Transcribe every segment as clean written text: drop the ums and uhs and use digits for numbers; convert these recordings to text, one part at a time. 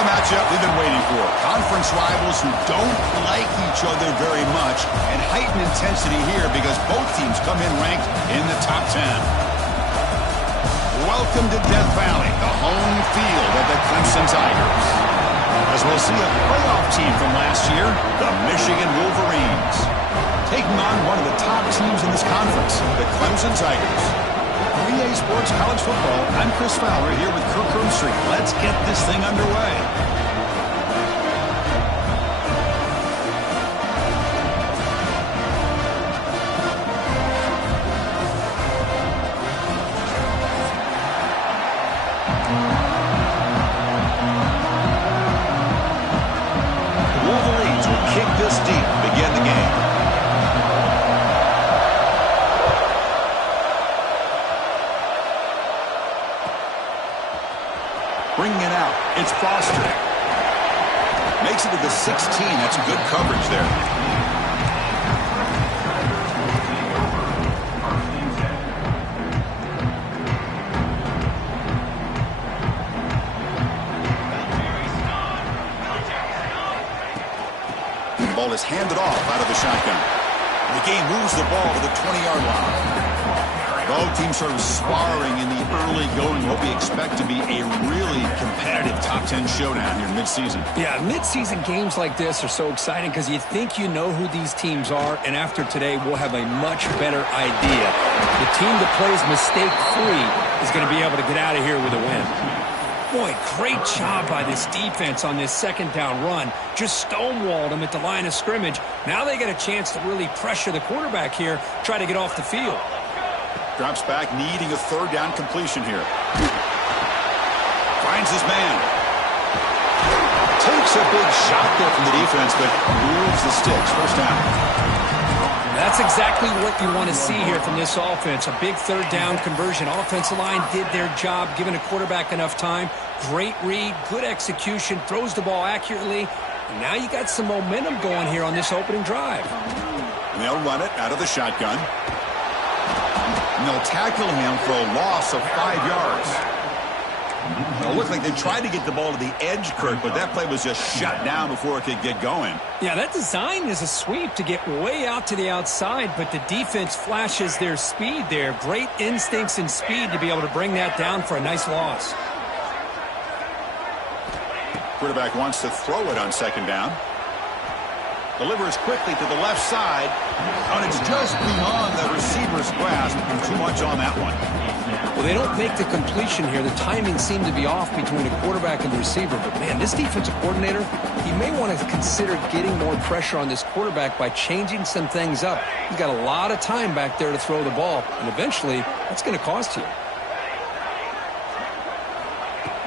the matchup we've been waiting for. Conference rivals who don't like each other very much, and heightened intensity here because both teams come in ranked in the top 10. Welcome to Death Valley, the home field of the Clemson Tigers. As we'll see a playoff team from last year, the Michigan Wolverines, taking on one of the top teams in this conference, the Clemson Tigers. 3A Sports College Football, I'm Chris Fowler here with Kirk Street. Let's get this thing underway. The Wolverines will kick this deep to begin the game. Bringing it out, it's Foster. Makes it to the 16. That's good coverage there. The ball is handed off out of the shotgun. The game moves the ball to the 20-yard line. Both teams sort of sparring in the early going, what we expect to be a really competitive top 10 showdown here in midseason. Yeah, midseason games like this are so exciting because you think you know who these teams are, and after today we'll have a much better idea. The team that plays mistake-free is going to be able to get out of here with a win. Boy, great job by this defense on this second down run. Just stonewalled them at the line of scrimmage. Now they get a chance to really pressure the quarterback here, try to get off the field. Drops back, needing a third down completion here. Finds his man. Takes a big shot there from the defense, but moves the sticks. First down. That's exactly what you want to see here from this offense. A big third down conversion. Offensive line did their job, giving a quarterback enough time. Great read, good execution, throws the ball accurately. And now you got some momentum going here on this opening drive. And they'll run it out of the shotgun. And they'll tackle him for a loss of 5 yards. It'll look like they tried to get the ball to the edge, Kirk, but that play was just shut down before it could get going. Yeah, that design is a sweep to get way out to the outside, but the defense flashes their speed there. Great instincts and speed to be able to bring that down for a nice loss. Quarterback wants to throw it on second down. Delivers quickly to the left side, and it's just beyond the receiver's grasp. Too much on that one. Well, they don't make the completion here. The timing seemed to be off between the quarterback and the receiver. But, man, this defensive coordinator, he may want to consider getting more pressure on this quarterback by changing some things up. He's got a lot of time back there to throw the ball, and eventually that's going to cost you.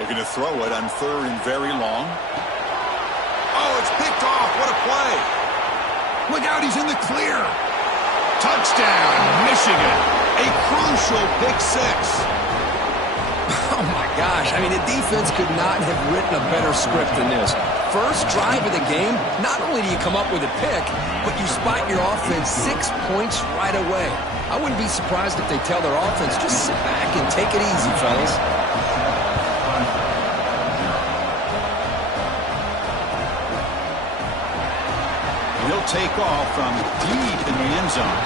Looking to throw it on third and very long. Oh, it's picked off. What a play. Look out, he's in the clear. Touchdown, Michigan. A crucial pick six. Oh, my gosh. I mean, the defense could not have written a better script than this. First drive of the game, not only do you come up with a pick, but you spot your offense 6 points right away. I wouldn't be surprised if they tell their offense, just sit back and take it easy, fellas. He'll take off from deep in the end zone.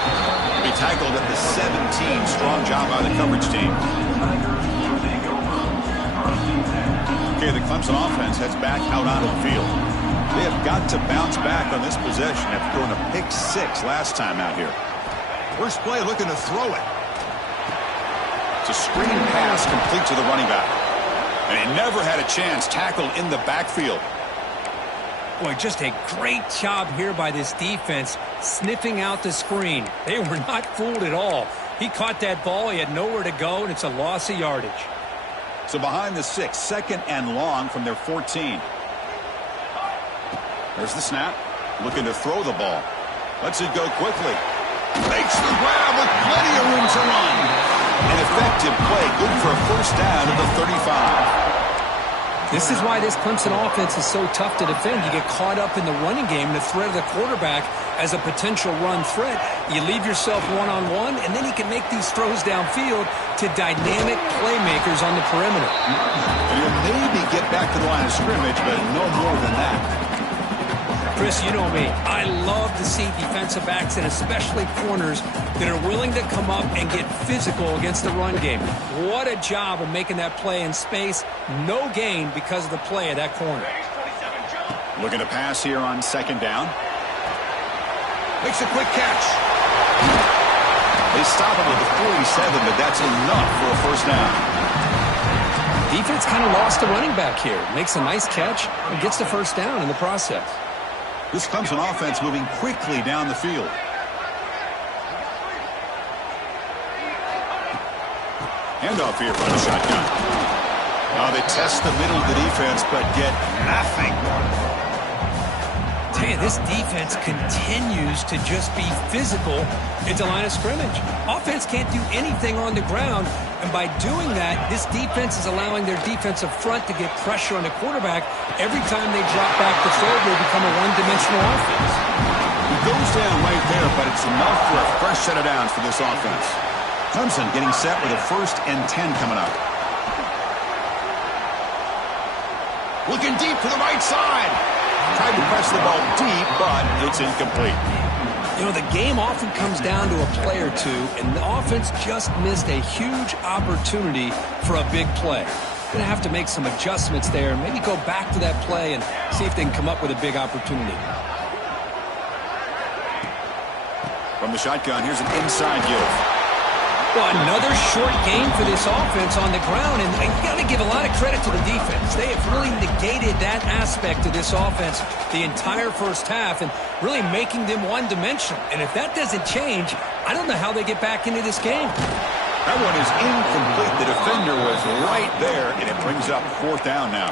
He'll be tackled at the 17. Strong job by the coverage team. Okay, the Clemson offense heads back out onto the field. They have got to bounce back on this possession after throwing a pick six last time out here. First play, looking to throw it. It's a screen pass complete to the running back. And he never had a chance, tackled in the backfield. Boy, just a great job here by this defense, sniffing out the screen. They were not fooled at all. He caught that ball, he had nowhere to go, and it's a loss of yardage. So behind the 6, second and long from their 14. There's the snap. Looking to throw the ball. Lets it go quickly. Makes the grab with plenty of room to run. An effective play, good for a first down at the 35. This is why this Clemson offense is so tough to defend. You get caught up in the running game, the threat of the quarterback as a potential run threat. You leave yourself one-on-one, and then you can make these throws downfield to dynamic playmakers on the perimeter. And you'll maybe get back to the line of scrimmage, but no more than that. Chris, you know me. I love to see defensive backs and especially corners that are willing to come up and get physical against the run game. What a job of making that play in space. No gain because of the play of that corner. Looking to pass here on second down. Makes a quick catch. They stop him at the 47, but that's enough for a first down. Defense kind of lost the running back here. Makes a nice catch and gets the first down in the process. This Clemson offense moving quickly down the field. Handoff here from the shotgun. Now they test the middle of the defense, but get nothing. Tell you, this defense continues to just be physical at the line of scrimmage. Offense can't do anything on the ground, and by doing that, this defense is allowing their defensive front to get pressure on the quarterback. Every time they drop back to throw, they become a one-dimensional offense. He goes down right there, but it's enough for a fresh set of downs for this offense. Clemson getting set with a 1st and 10 coming up. Looking deep to the right side. Tried to press the ball deep, but it's incomplete. You know, the game often comes down to a play or two, and the offense just missed a huge opportunity for a big play. Going to have to make some adjustments there, maybe go back to that play and see if they can come up with a big opportunity. From the shotgun, here's an inside give. Well, another short game for this offense on the ground, and you got to give a lot of credit to the defense. They have really negated that aspect of this offense the entire first half and really making them one-dimensional. And if that doesn't change, I don't know how they get back into this game. That one is incomplete. The defender was right there, and it brings up 4th down now.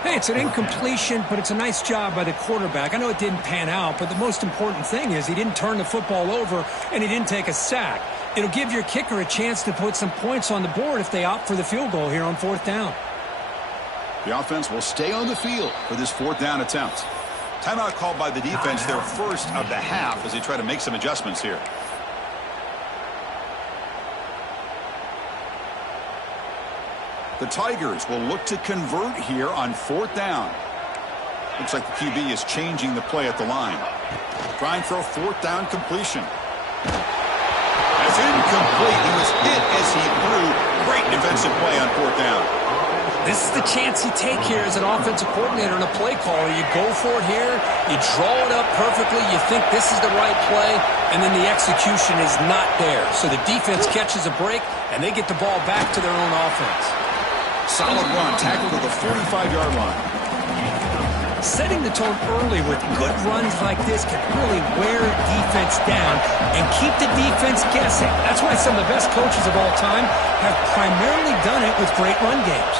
Hey, it's an incompletion, but it's a nice job by the quarterback. I know it didn't pan out, but the most important thing is he didn't turn the football over, and he didn't take a sack. It'll give your kicker a chance to put some points on the board if they opt for the field goal here on 4th down. The offense will stay on the field for this 4th down attempt. Timeout called by the defense, their first of the half, as they try to make some adjustments here. The Tigers will look to convert here on 4th down. Looks like the QB is changing the play at the line. Trying for a 4th down completion. That's incomplete. He was hit as he threw. Great defensive play on 4th down. This is the chance you take here as an offensive coordinator and a play caller. You go for it here. You draw it up perfectly. You think this is the right play, and then the execution is not there. So the defense catches a break, and they get the ball back to their own offense. Solid run, tackled to the 45-yard line. Setting the tone early with good runs like this can really wear defense down and keep the defense guessing. That's why some of the best coaches of all time have primarily done it with great run games.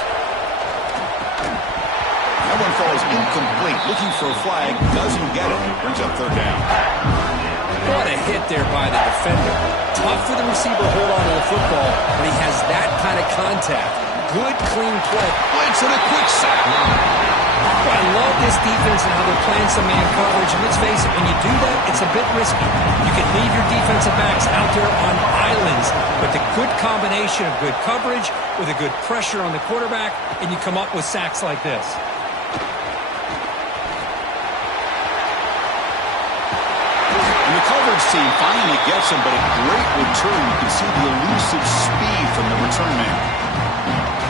That one falls incomplete. Looking for a flag, doesn't get it. Brings up 3rd down. What a hit there by the defender. Tough for the receiver to hold on to the football, but he has that kind of contact. Good, clean play. Blitz and a quick sack. Well, I love this defense and how they're playing some man coverage. And let's face it, when you do that, it's a bit risky. You can leave your defensive backs out there on islands, but the good combination of good coverage with a good pressure on the quarterback, and you come up with sacks like this. And the coverage team finally gets him, but a great return. You can see the elusive speed from the return man.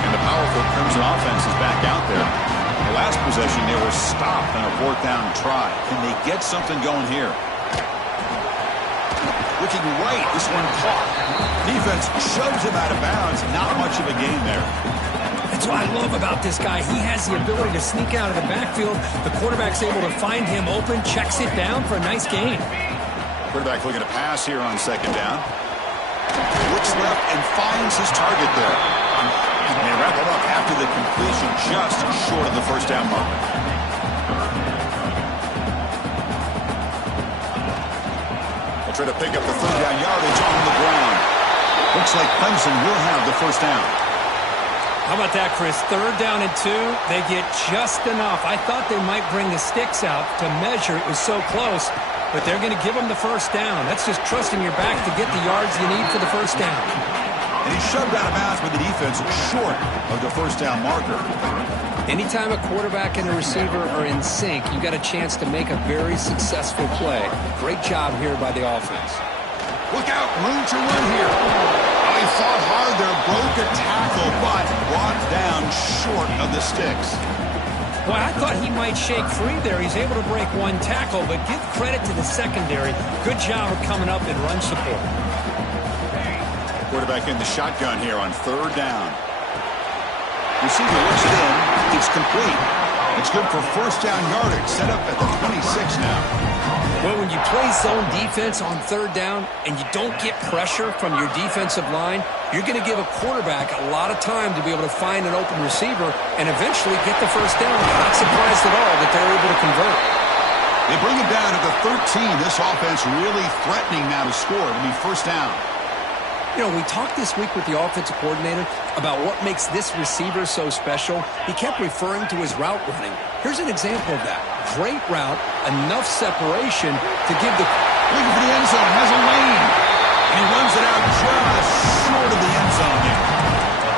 And the powerful Crimson offense is back out there. The last possession, they were stopped on a 4th down try. Can they get something going here? Looking right, this one caught. Defense shoves him out of bounds. Not much of a gain there. That's what I love about this guy. He has the ability to sneak out of the backfield. The quarterback's able to find him open, checks it down for a nice gain. Quarterback looking to pass here on 2nd down. Looks left and finds his target there. And they wrap it up after the completion, just short of the 1st down mark. They'll try to pick up the 3rd down yardage on the ground. Looks like Clemson will have the 1st down. How about that, Chris? 3rd down and 2. They get just enough. I thought they might bring the sticks out to measure. It was so close, but they're going to give them the first down. That's just trusting your back to get the yards you need for the first down. And he shoved out of bounds with the defense short of the first down marker. Anytime a quarterback and a receiver are in sync, you got a chance to make a very successful play. Great job here by the offense. Look out, room to run here. Oh, he fought hard there, broke a tackle, but brought down short of the sticks. Boy, I thought he might shake free there. He's able to break one tackle, but give credit to the secondary. Good job of coming up in run support. Quarterback in the shotgun here on 3rd down. Receiver looks it in. It's complete. It's good for first down yardage. Set up at the 26 now. Well, when you play zone defense on 3rd down and you don't get pressure from your defensive line, you're going to give a quarterback a lot of time to be able to find an open receiver and eventually get the first down. Not surprised at all that they're able to convert. They bring it down to the 13. This offense really threatening now to score. It'll be first down. You know, we talked this week with the offensive coordinator about what makes this receiver so special. He kept referring to his route running. Here's an example of that. Great route, enough separation to give the... Looking for the end zone, has a lane. And he runs it out just short of the end zone there.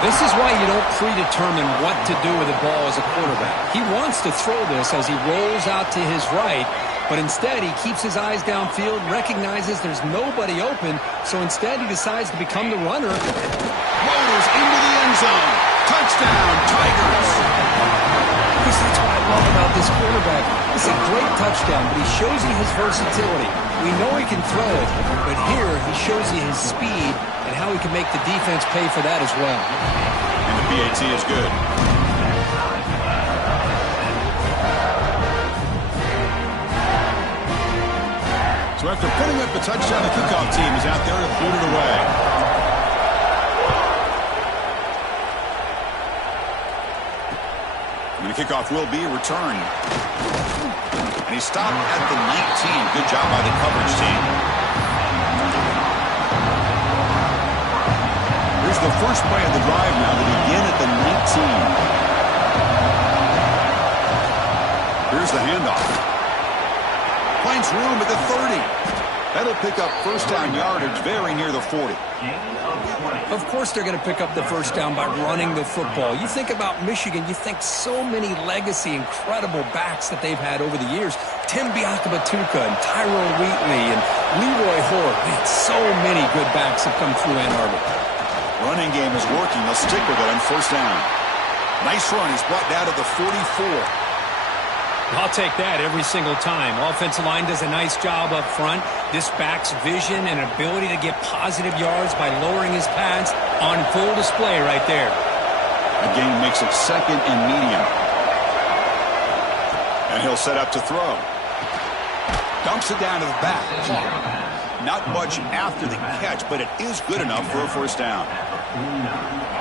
This is why you don't predetermine what to do with the ball as a quarterback. He wants to throw this as he rolls out to his right, but instead he keeps his eyes downfield, recognizes there's nobody open, so instead he decides to become the runner. Motors into the end zone. Touchdown, Tigers. Because that's what I love about this quarterback. It's a great touchdown, but he shows you his versatility. We know he can throw it, but here he shows you his speed and how he can make the defense pay for that as well. And the PAT is good. So after putting up the touchdown, the kickoff team is out there to boot it away. And the kickoff will be returned. And he stopped at the 19. Good job by the coverage team. Here's the first play of the drive now. They begin at the 19. Here's the handoff. Finds room at the 30. That'll pick up first down yardage very near the 40. Of course they're going to pick up the first down by running the football. You think about Michigan, you think so many legacy, incredible backs that they've had over the years. Tim Biakabatuka and Tyrone Wheatley and Leroy Hort. Man, so many good backs have come through Ann Arbor. Running game is working. They'll stick with it on first down. Nice run. He's brought down to the 44. I'll take that every single time. Offensive line does a nice job up front. This back's vision and ability to get positive yards by lowering his pads on full display right there. Again, makes it 2nd and medium. And he'll set up to throw. Dumps it down to the back. Not much after the catch, but it is good enough for a first down.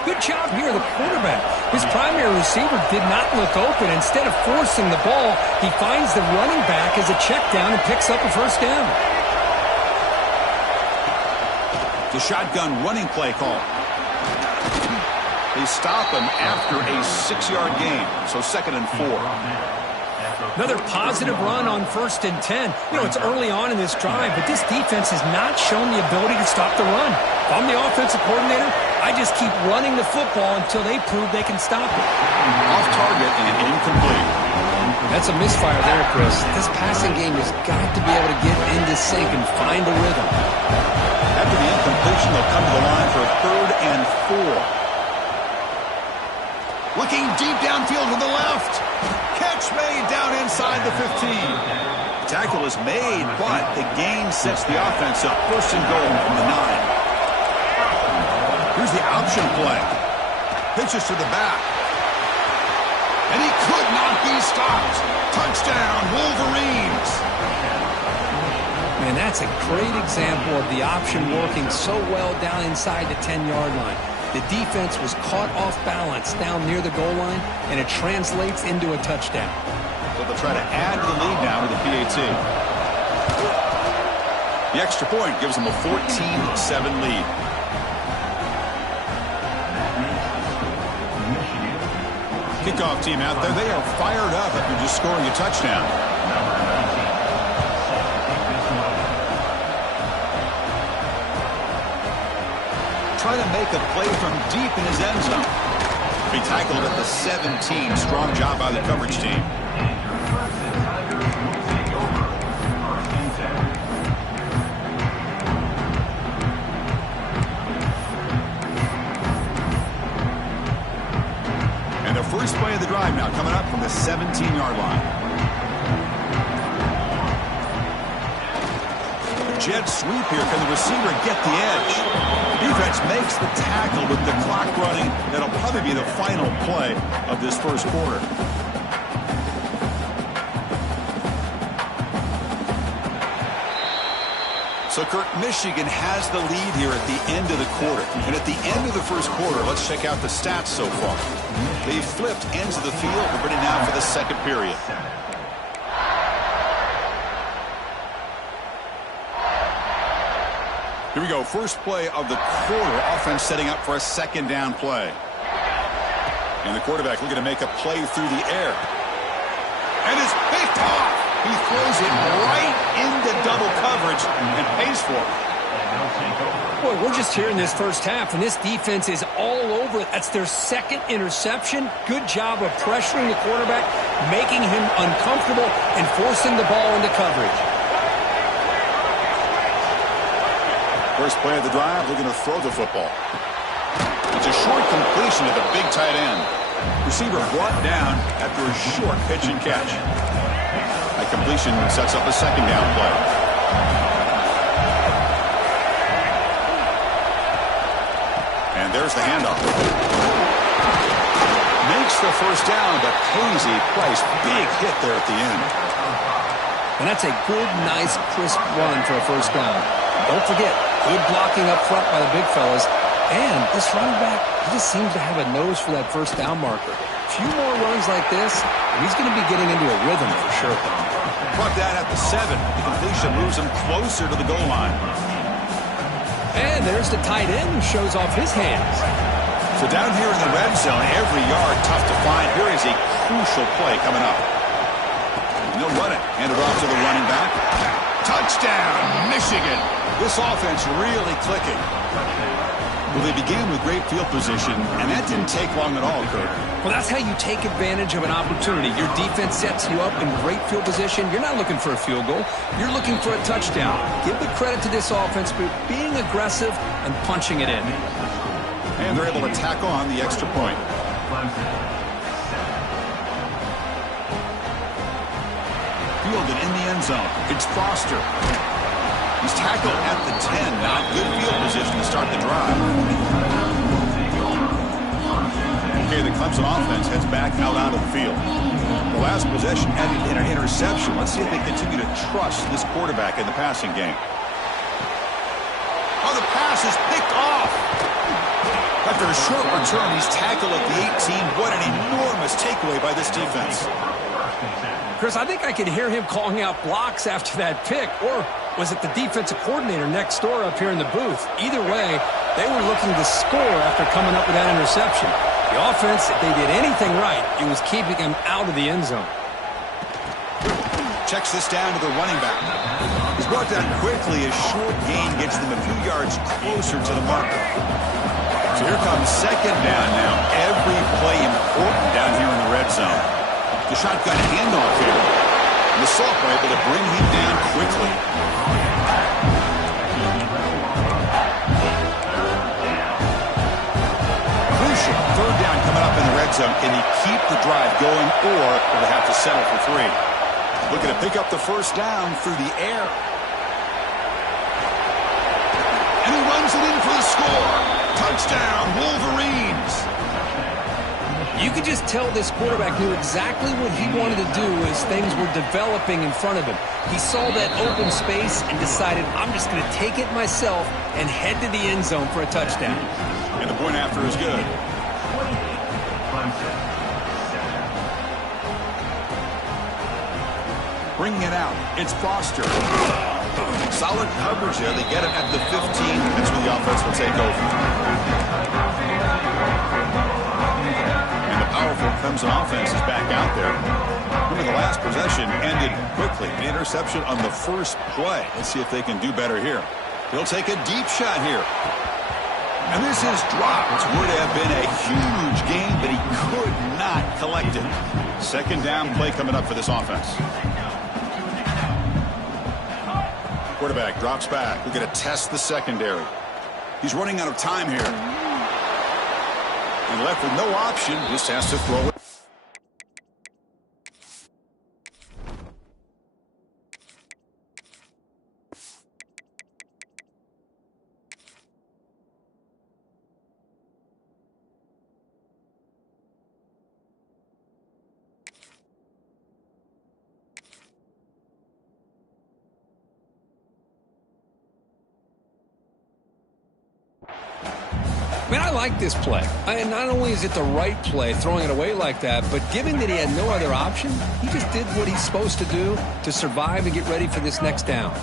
Good job here, the quarterback. His primary receiver did not look open. Instead of forcing the ball, he finds the running back as a check down and picks up a first down. The shotgun running play call. They stop him after a 6-yard gain, so 2nd and 4. Another positive run on 1st and 10. You know, it's early on in this drive, but this defense has not shown the ability to stop the run. If I'm the offensive coordinator, I just keep running the football until they prove they can stop it. Off target and incomplete. That's a misfire there, Chris. This passing game has got to be able to get into sync and find a rhythm. After the incompletion, they'll come to the line for a 3rd and 4. Looking deep downfield to the left. Catch made down inside the 15. The tackle is made, but the gain sets the offense up. 1st and goal from the 9. Here's the option play. Pitches to the back. And he could not be stopped. Touchdown, Wolverines. Man, that's a great example of the option working so well down inside the 10-yard line. The defense was caught off balance down near the goal line, and it translates into a touchdown. So they'll try to add to the lead now with the PAT. The extra point gives them a 14-7 lead. Kickoff team out there, they are fired up after just scoring a touchdown. Trying to make a play from deep in his end zone. He tackled at the 17. Strong job by the coverage team. And the first play of the drive now coming up from the 17-yard line. Jet sweep here. Can the receiver get the edge? Defense makes the tackle with the clock running. That'll probably be the final play of this first quarter. So, Kirk, Michigan has the lead here at the end of the quarter. And at the end of the first quarter, let's check out the stats so far. They flipped ends of the field. We're ready now for the second period. Here we go. First play of the quarter. Offense setting up for a second down play. And the quarterback looking to make a play through the air. And it's picked off. He throws it right into double coverage and pays for it. Boy, we're just here in this first half, and this defense is all over it. That's their second interception. Good job of pressuring the quarterback, making him uncomfortable, and forcing the ball into coverage. First play of the drive, looking to throw the football. It's a short completion to the big tight end. Receiver brought down after a short pitch and catch. That completion sets up a second down play. And there's the handoff. Makes the first down, but pays a price. Big hit there at the end. And that's a good, nice, crisp run for a first down. Don't forget, good blocking up front by the big fellas. And this running back, he just seems to have a nose for that first down marker. A few more runs like this, and he's going to be getting into a rhythm for sure. Brought down at the 7. The completion moves him closer to the goal line. And there's the tight end who shows off his hands. So down here in the red zone, every yard tough to find. Here is a crucial play coming up. And they'll run it. Hand it off to the running back. Touchdown, Michigan. This offense really clicking. Well, they began with great field position, and that didn't take long at all, Kurt. Well, that's how you take advantage of an opportunity. Your defense sets you up in great field position. You're not looking for a field goal. You're looking for a touchdown. Give the credit to this offense for being aggressive and punching it in. And they're able to tack on the extra point. Fielded in the end zone. It's Foster. He's tackled at the 10. Not good field position to start the drive. Okay, the Clemson offense heads back out onto the field. The last possession ended in an interception. Let's see if they continue to trust this quarterback in the passing game. Oh, the pass is picked off. After a short return, he's tackled at the 18. What an enormous takeaway by this defense. Chris, I think I could hear him calling out blocks after that pick. Or was it the defensive coordinator next door up here in the booth? Either way, they were looking to score after coming up with that interception. The offense, if they did anything right, it was keeping him out of the end zone. Checks this down to the running back. He's brought down quickly. A short gain gets them a few yards closer to the marker. So here comes second down now. Every play important down here in the red zone. The shotgun handoff here. And the Salk were able to bring him down quickly. Crucial. Third down coming up in the red zone. Can he keep the drive going, or will they have to settle for 3? Looking to pick up the first down through the air. And he runs it in for the score. Touchdown, Wolverines. You could just tell this quarterback knew exactly what he wanted to do as things were developing in front of him. He saw that open space and decided, I'm just going to take it myself and head to the end zone for a touchdown. And the point after is good. Bringing it out, it's Foster. Solid coverage there. They get him at the 15. That's where the offense will take over. And the powerful Clemson offense is back out there. Remember, the last possession ended quickly. An interception on the first play. Let's see if they can do better here. He'll take a deep shot here. And this is dropped. Would have been a huge gain, but he could not collect it. Second down play coming up for this offense. Quarterback drops back. We're going to test the secondary. He's running out of time here. And left with no option. Just has to throw it. Man, I like this play. And not only is it the right play, throwing it away like that, but given that he had no other option, he just did what he's supposed to do to survive and get ready for this next down.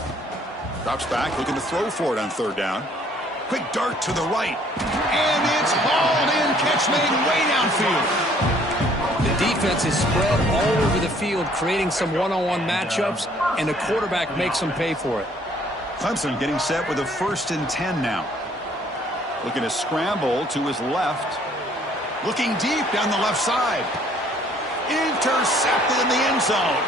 Drops back, looking to throw for it on third down. Quick dart to the right. And it's hauled in, catch made way downfield. The defense is spread all over the field, creating some one-on-one matchups, and the quarterback makes them pay for it. Clemson getting set with a 1st and 10 now. Looking to scramble to his left. Looking deep down the left side. Intercepted in the end zone.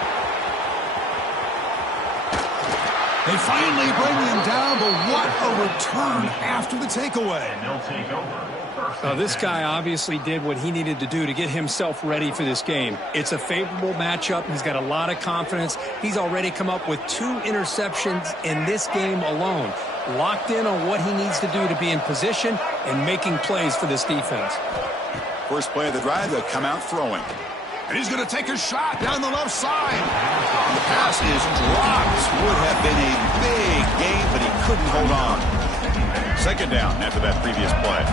They finally bring him down, but what a return after the takeaway. And they'll take over. This guy obviously did what he needed to do to get himself ready for this game. It's a favorable matchup. He's got a lot of confidence. He's already come up with 2 interceptions in this game alone. Locked in on what he needs to do to be in position and making plays for this defense. First play of the drive, they'll come out throwing. And he's going to take a shot down the left side. The pass is dropped. Would have been a big gain, but he couldn't hold on. Second down after that previous play.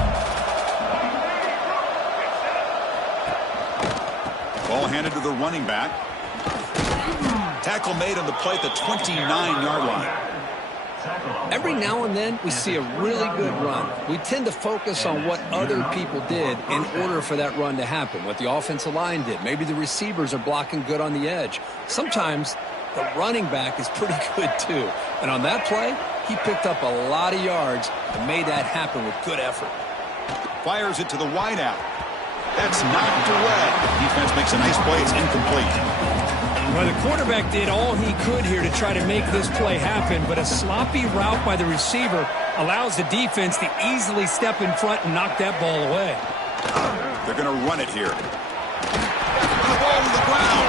Ball handed to the running back. Tackle made on the play at the 29-yard line. Every now and then, we see a really good run. We tend to focus on what other people did in order for that run to happen, what the offensive line did. Maybe the receivers are blocking good on the edge. Sometimes the running back is pretty good, too. And on that play, he picked up a lot of yards and made that happen with good effort. Fires it to the wideout. That's knocked away. Defense makes a nice play. It's incomplete. Well, the quarterback did all he could here to try to make this play happen, but a sloppy route by the receiver allows the defense to easily step in front and knock that ball away. They're going to run it here. The ball to the ground,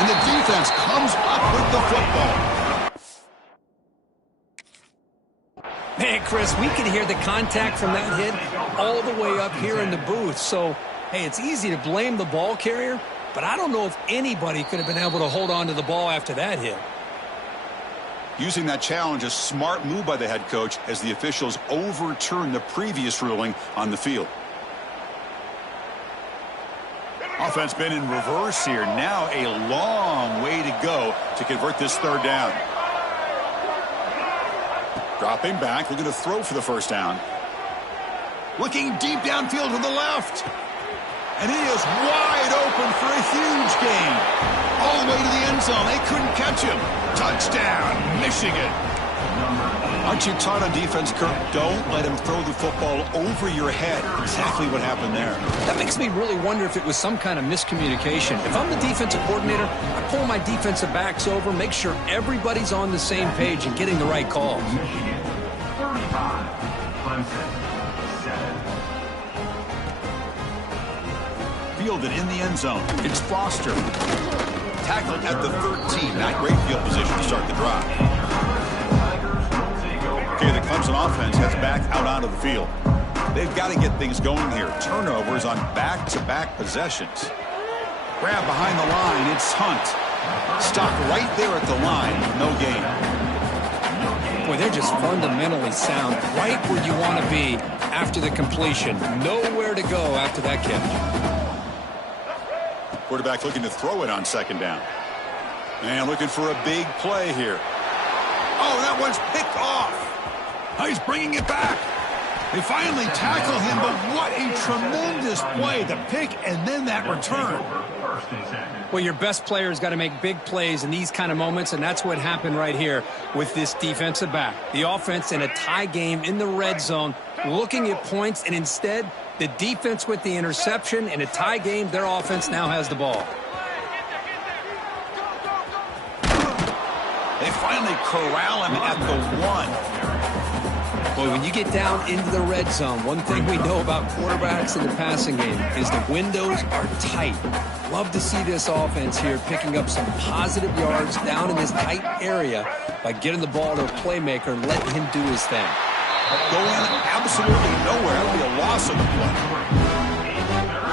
and the defense comes up with the football. Man, Chris, we could hear the contact from that hit all the way up here in the booth. So, hey, it's easy to blame the ball carrier, but I don't know if anybody could have been able to hold on to the ball after that hit. Using that challenge, a smart move by the head coach as the officials overturn the previous ruling on the field. Offense been in reverse here. Now a long way to go to convert this third down. Dropping back, looking to throw for the first down. Looking deep downfield to the left. And he is wide open for a huge gain. All the way to the end zone. They couldn't catch him. Touchdown, Michigan. Aren't you taught on defense, Kirk? Don't let him throw the football over your head. Exactly what happened there. That makes me really wonder if it was some kind of miscommunication. If I'm the defensive coordinator, I pull my defensive backs over, make sure everybody's on the same page and getting the right calls. Michigan, 35, Clemson, 7. Fielded in the end zone. It's Foster. Tackled at the 13. Not great field position to start the drive. Okay, the Clemson offense heads back out onto the field. They've got to get things going here. Turnovers on back-to-back possessions. Grab behind the line. It's Hunt. Stopped right there at the line. No gain. Boy, they're just fundamentally sound. Right where you want to be after the completion. Nowhere to go after that catch. Quarterback looking to throw it on second down. And looking for a big play here. Oh, that one's picked off. Oh, he's bringing it back. They finally tackle him, but what a tremendous play. The pick and then that return. Well, your best player's got to make big plays in these kind of moments, and that's what happened right here with this defensive back. The offense in a tie game in the red zone, looking at points, and instead, the defense with the interception. In a tie game, their offense now has the ball. They finally corral him at the 1. Boy, when you get down into the red zone, one thing we know about quarterbacks in the passing game is the windows are tight. Love to see this offense here picking up some positive yards down in this tight area by getting the ball to a playmaker and letting him do his thing. Going absolutely nowhere. It'll be a loss of the play.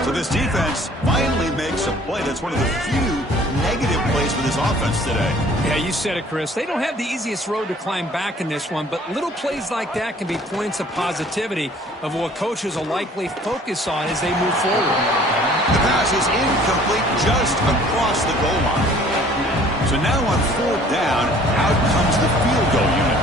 So this defense finally makes a play. That's one of the few negative plays for this offense today. Yeah, you said it, Chris. They don't have the easiest road to climb back in this one, but little plays like that can be points of positivity of what coaches will likely focus on as they move forward. The pass is incomplete just across the goal line. So now on 4th down, out comes the field goal unit.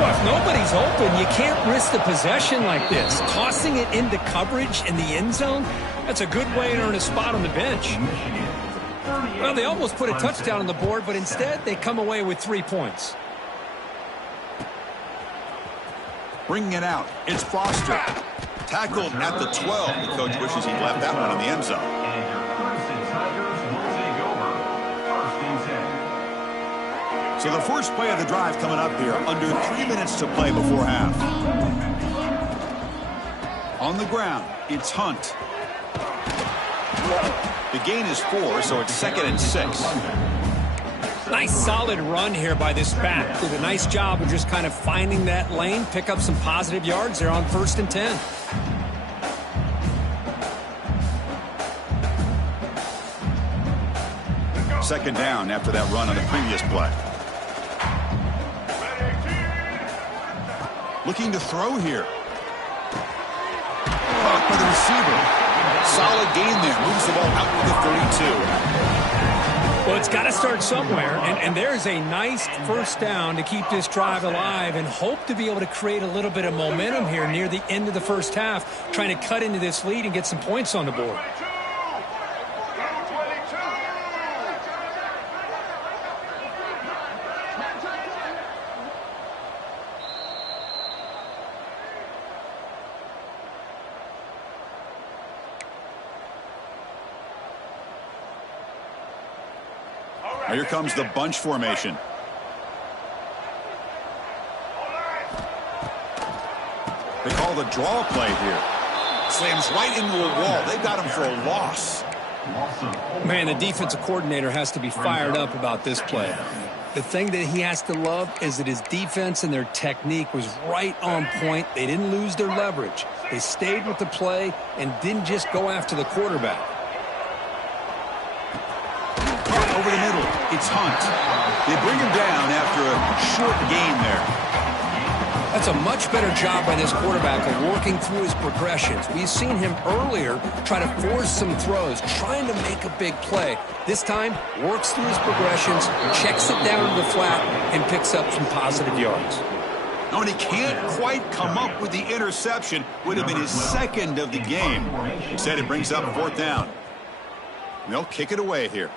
Well, if nobody's open, you can't risk the possession like this. Tossing it into coverage in the end zone, that's a good way to earn a spot on the bench. Well, they almost put a touchdown on the board, but instead they come away with 3 points. Bringing it out, it's Foster. Tackled at the 12. The coach wishes he'd left that one in the end zone. And your Clemson Tigers will take over 1st and 10. So the first play of the drive coming up here, under 3 minutes to play before half. On the ground, it's Hunt. The gain is 4, so it's 2nd and 6. Nice solid run here by this back. Did a nice job of just kind of finding that lane, pick up some positive yards there on 1st and 10. Second down after that run on the previous play. Looking to throw here. Caught by the receiver. Solid gain there. Moves the ball out to the 32. Well, it's got to start somewhere, and there's a nice first down to keep this drive alive and hope to be able to create a little bit of momentum here near the end of the first half, trying to cut into this lead and get some points on the board. Now here comes the bunch formation. They call the draw play here. Slams right into a wall. They've got him for a loss. Man, the defensive coordinator has to be fired up about this play. The thing that he has to love is that his defense and their technique was right on point. They didn't lose their leverage. They stayed with the play and didn't just go after the quarterback. Over the middle, it's Hunt. They bring him down after a short gain there. That's a much better job by this quarterback of working through his progressions. We've seen him earlier try to force some throws, trying to make a big play. This time, works through his progressions, checks it down to the flat, and picks up some positive yards. No, and he can't quite come up with the interception. Would have been his 2nd of the game. Instead, it brings up 4th down. And they'll kick it away here.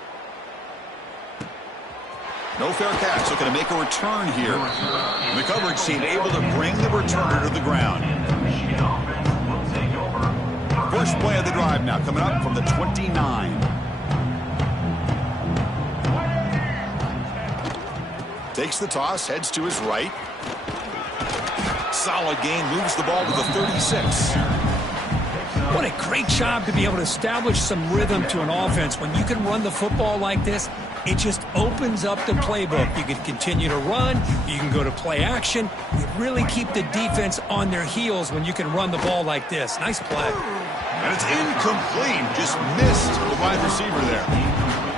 No fair catch, looking to make a return here. And the coverage team able to bring the returner to the ground. First play of the drive now, coming up from the 29. Takes the toss, heads to his right. Solid gain, moves the ball to the 36. What a great job to be able to establish some rhythm to an offense. When you can run the football like this, it just opens up the playbook. You can continue to run. You can go to play action. You really keep the defense on their heels when you can run the ball like this. Nice play. And it's incomplete. Just missed the wide receiver there.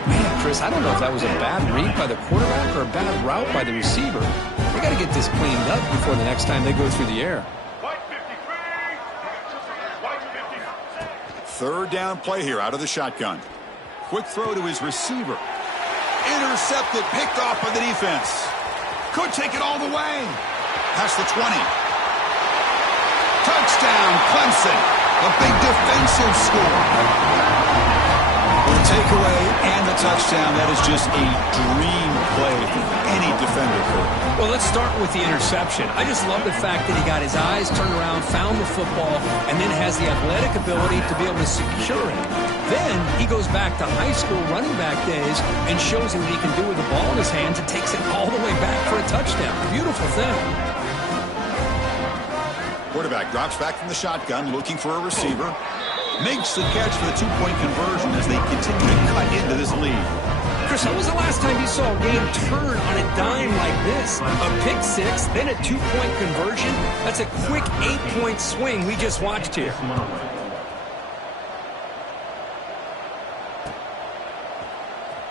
Man, Chris, I don't know if that was a bad read by the quarterback or a bad route by the receiver. They got to get this cleaned up before the next time they go through the air. 3rd down play here out of the shotgun. Quick throw to his receiver. Intercepted, picked off by the defense. Could take it all the way. Past the 20. Touchdown, Clemson. A big defensive score. With a takeaway and the touchdown, that is just a dream play for any defender. Well, let's start with the interception. I just love the fact that he got his eyes turned around, found the football, and then has the athletic ability to be able to secure it. Then he goes back to high school running back days and shows him what he can do with the ball in his hands and takes it all the way back for a touchdown. Beautiful thing. Quarterback drops back from the shotgun, looking for a receiver. Makes the catch for the two-point conversion as they continue to cut into this lead. Chris, when was the last time you saw a game turn on a dime like this? A pick six, then a two-point conversion? That's a quick 8-point swing we just watched here.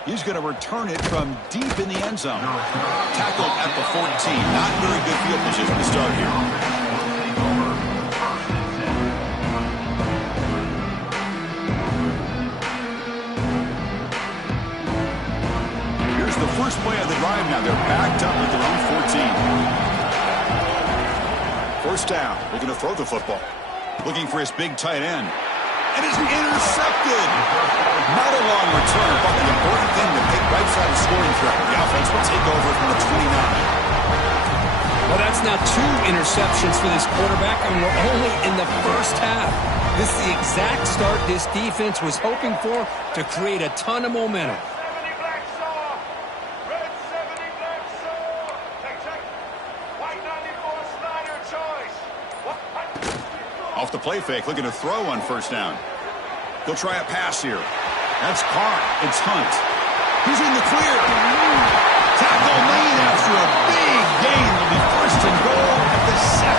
He's going to return it from deep in the end zone. Tackled at the 14. Not very good field position to start here. The first play of the drive now. They're backed up at their own 14. First down. Looking to throw the football. Looking for his big tight end. And it's intercepted. Not a long return, but the important thing to pick right side of scoring threat. The offense will take over from the 29. Well, that's now 2 interceptions for this quarterback, and we're only in the first half. This is the exact start this defense was hoping for to create a ton of momentum. Off the play fake, looking to throw on first down. He'll try a pass here. That's Carr. It's Hunt. He's in the clear. Tackle made after a big gain. Will be first and goal at the 7.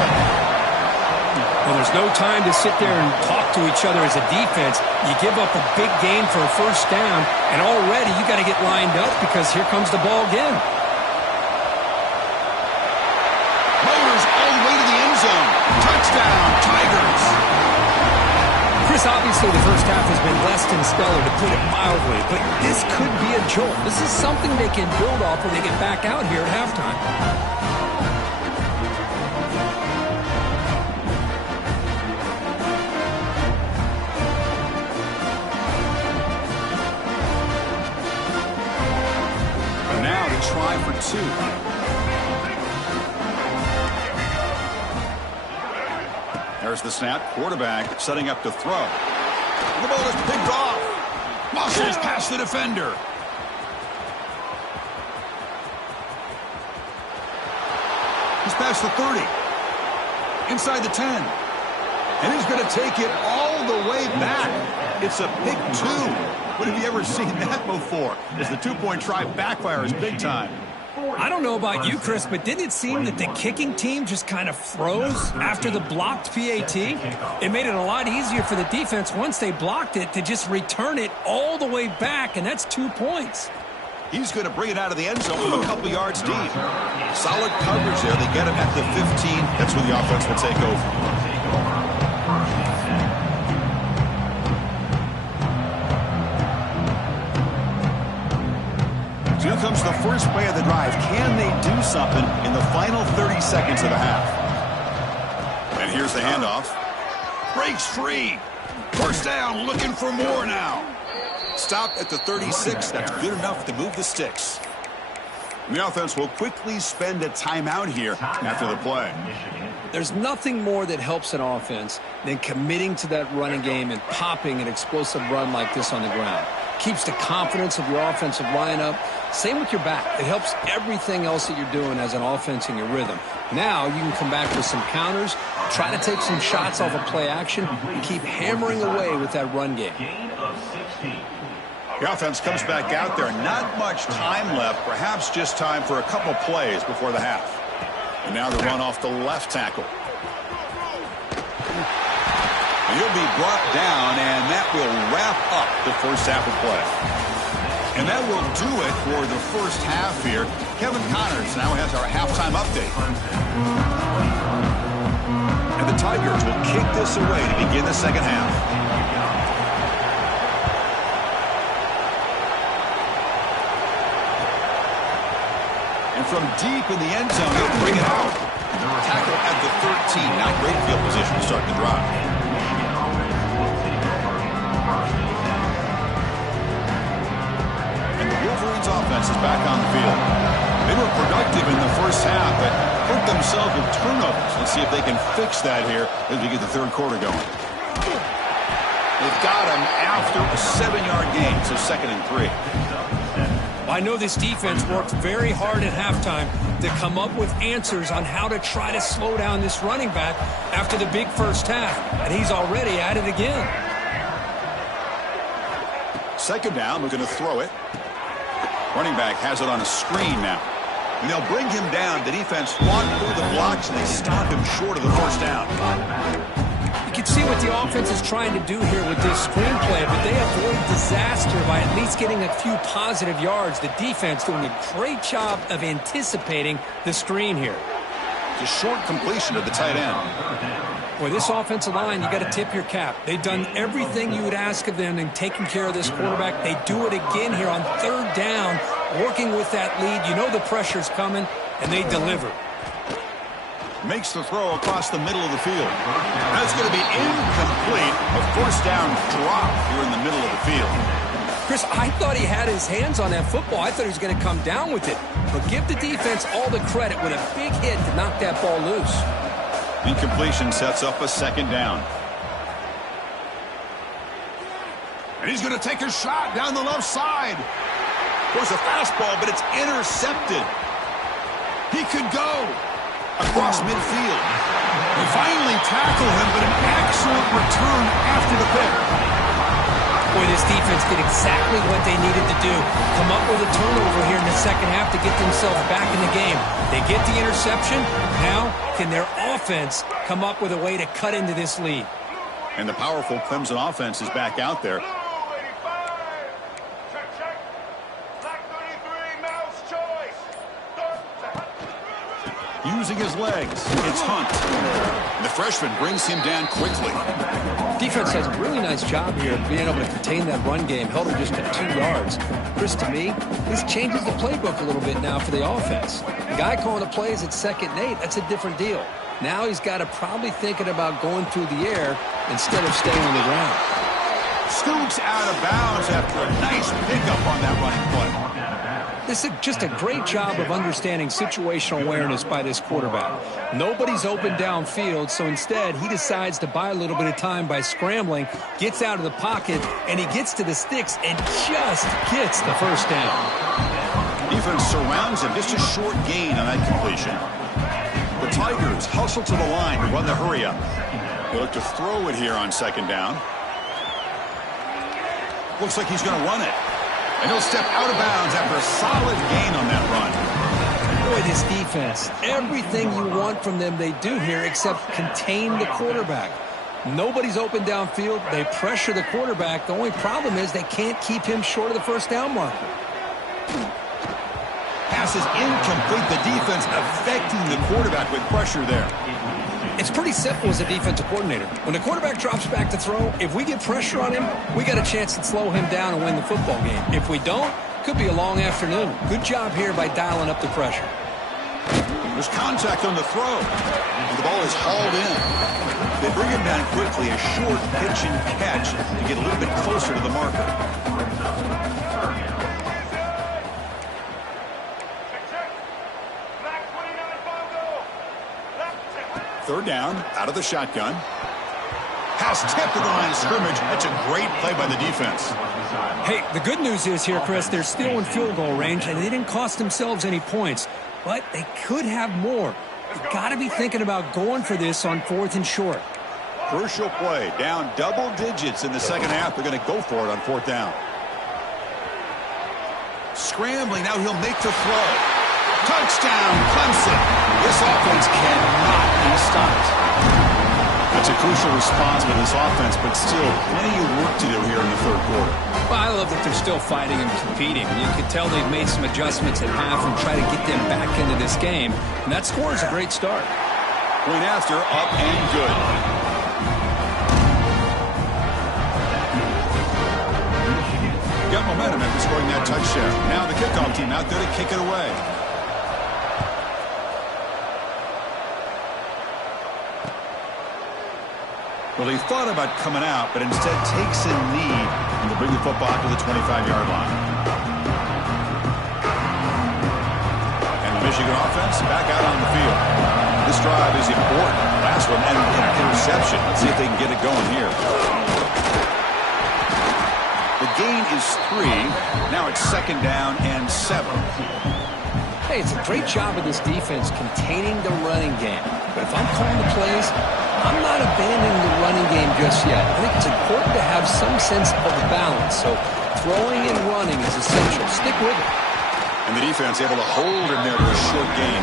Well, there's no time to sit there and talk to each other as a defense. You give up a big gain for a first down, and already you got to get lined up because here comes the ball again. Motors all the way to the end zone. Touchdown, Tigers. Chris, obviously the first half has been less than stellar, to put it mildly, but this could be a jolt. This is something they can build off when they get back out here at halftime. And now to try for 2. There's the snap. Quarterback setting up to throw. The ball is picked off. Muscles past the defender. He's past the 30. Inside the 10. And he's going to take it all the way back. It's a pick 2. When have you ever seen that before? As the two-point try backfires big time. I don't know about you, Chris, but didn't it seem that the kicking team just kind of froze after the blocked PAT? It made it a lot easier for the defense once they blocked it to just return it all the way back, and that's 2 points. He's going to bring it out of the end zone from a couple yards deep. Solid coverage there. They get him at the 15. That's where the offense will take over. Here comes the first play of the drive. Can they do something in the final 30 seconds of the half? And here's the handoff. Breaks free. First down, looking for more now. Stopped at the 36. That's good enough to move the sticks. And the offense will quickly spend a timeout here after the play. There's nothing more that helps an offense than committing to that running game and popping an explosive run like this on the ground. Keeps the confidence of your offensive lineup. Same with your back. It helps everything else that you're doing as an offense in your rhythm. Now you can come back with some counters, try to take some shots off of play action, and keep hammering away with that run game. The offense comes back out there. Not much time left. Perhaps just time for a couple plays before the half. And now the run off the left tackle. He'll be brought down, and that will wrap up the first half of play. And that will do it for the first half here. Kevin Connors now has our halftime update. And the Tigers will kick this away to begin the second half. And from deep in the end zone, he'll bring it out. Tackle at the 13. Now great field position to start the drive. And the Wolverines offense is back on the field. They were productive in the first half, but hurt themselves with turnovers. Let's see if they can fix that here as we get the third quarter going. They've got him after a 7-yard gain, so 2nd and 3. I know this defense worked very hard at halftime to come up with answers on how to try to slow down this running back after the big first half, and he's already at it again. 2nd down, we're going to throw it. Running back has it on a screen now. And they'll bring him down. The defense fought through the blocks, and they stop him short of the first down. You can see what the offense is trying to do here with this screenplay, but they avoid disaster by at least getting a few positive yards. The defense doing a great job of anticipating the screen here. It's a short completion to the tight end. Boy, this offensive line, you got to tip your cap. They've done everything you would ask of them in taking care of this quarterback. They do it again here on 3rd down, working with that lead. You know the pressure's coming, and they deliver. Makes the throw across the middle of the field. That's going to be incomplete. A first down drop here in the middle of the field. Chris, I thought he had his hands on that football. I thought he was going to come down with it. But give the defense all the credit with a big hit to knock that ball loose. Incompletion sets up a 2nd down. And he's going to take a shot down the left side. There's a fastball, but it's intercepted. He could go across midfield. They finally tackle him, but an excellent return after the pick. Boy, this defense did exactly what they needed to do. Come up with a turnover here in the second half to get themselves back in the game. They get the interception. Now, can their offense come up with a way to cut into this lead? And the powerful Clemson offense is back out there. Using his legs, it's Hunt. And the freshman brings him down quickly. Defense does a really nice job here of being able to contain that run game, held him just to 2 yards. Chris, to me, this changes the playbook a little bit now for the offense. The guy calling the plays at 2nd and 8, that's a different deal. Now he's got to probably thinking about going through the air instead of staying on the ground. Scoots out of bounds after a nice pickup on that running play. This is just a great job of understanding situational awareness by this quarterback. Nobody's open downfield, so instead he decides to buy a little bit of time by scrambling, gets out of the pocket, and he gets to the sticks and just gets the first down. Defense surrounds him, just a short gain on that completion. The Tigers hustle to the line to run the hurry-up. They look to throw it here on 2nd down. Looks like he's going to run it. And he'll step out of bounds after a solid gain on that run. Boy, this defense, everything you want from them they do here except contain the quarterback. Nobody's open downfield. They pressure the quarterback. The only problem is they can't keep him short of the first down marker. Pass is incomplete. The defense affecting the quarterback with pressure there. It's pretty simple as a defensive coordinator. When the quarterback drops back to throw, if we get pressure on him, we got a chance to slow him down and win the football game. If we don't, could be a long afternoon. Good job here by dialing up the pressure. There's contact on the throw. And the ball is hauled in. They bring him down quickly, a short pitch and catch to get a little bit closer to the marker. 3rd down, out of the shotgun. Pass tipped to the line of scrimmage. That's a great play by the defense. Hey, the good news is here, Chris, they're still in field goal range, and they didn't cost themselves any points. But they could have more. You've got to be thinking about going for this on 4th and short. Crucial play. Down double digits in the second half. They're going to go for it on 4th down. Scrambling. Now he'll make the throw. Touchdown, Clemson. This offense cannot be stopped. That's a crucial response by this offense, but still plenty of work to do here in the 3rd quarter. Well, I love that they're still fighting and competing. You can tell they've made some adjustments at half and try to get them back into this game. And that score is a great start. Point after, up and good. Got momentum after scoring that touchdown. Now the kickoff team out there to kick it away. Well, he thought about coming out, but instead takes a knee and to bring the football to the 25-yard line. And the Michigan offense back out on the field. This drive is important. Last one ended in an interception. Let's see if they can get it going here. The gain is 3. Now it's 2nd down and 7. Hey, it's a great job of this defense containing the running game. But if I'm calling the plays, I'm not abandoning the running game just yet. I think it's important to have some sense of balance. So throwing and running is essential. Stick with it. And the defense able to hold him there to a short gain.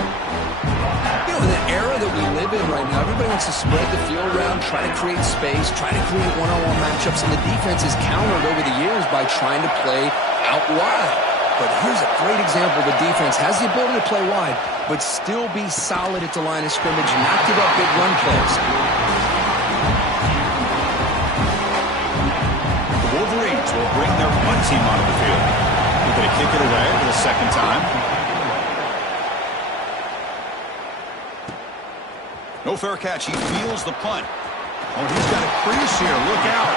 You know, in the era that we live in right now, everybody wants to spread the field around, try to create space, try to create one-on-one matchups, and the defense is countered over the years by trying to play out wide. But here's a great example. The defense has the ability to play wide, but still be solid at the line of scrimmage and not give up big run plays. The Wolverines will bring their punt team onto the field. They're going to kick it away for the 2nd time. No fair catch. He feels the punt. Oh, he's got a crease here. Look out.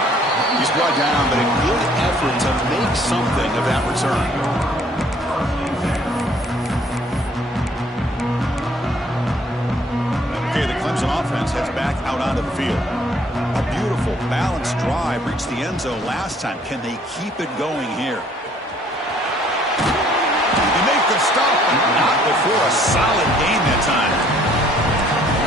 He's brought down, but a good effort to make something of that return. Okay, the Clemson offense heads back out onto the field. A beautiful, balanced drive reached the end zone last time. Can they keep it going here? They make the stop, but not before a solid gain that time.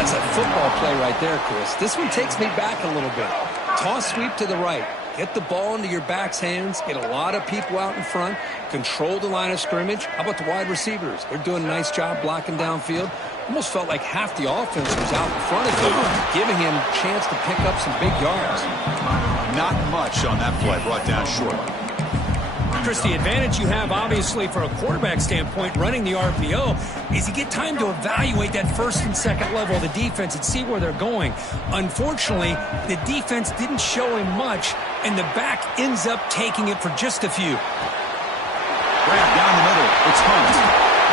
That's a football play right there, Chris. This one takes me back a little bit. Toss sweep to the right. Get the ball into your back's hands. Get a lot of people out in front. Control the line of scrimmage. How about the wide receivers? They're doing a nice job blocking downfield. Almost felt like half the offense was out in front of him, giving him a chance to pick up some big yards. Not much on that play. Brought down short. Chris, the advantage you have, obviously, for a quarterback standpoint, running the RPO, is you get time to evaluate that 1st and 2nd level of the defense and see where they're going. Unfortunately, the defense didn't show him much, and the back ends up taking it for just a few. Grab down the middle. It's Hunt.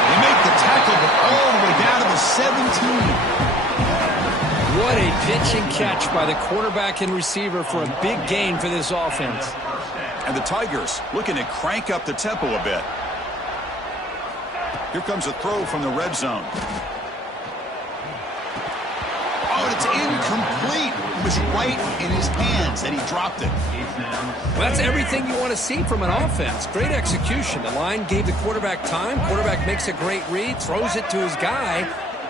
They make the tackle, but all the way down to the 17. What a pitch and catch by the quarterback and receiver for a big gain for this offense. And the Tigers looking to crank up the tempo a bit. Here comes a throw from the red zone. Oh, it's incomplete. It was right in his hands, and he dropped it. Well, that's everything you want to see from an offense. Great execution. The line gave the quarterback time. Quarterback makes a great read, throws it to his guy,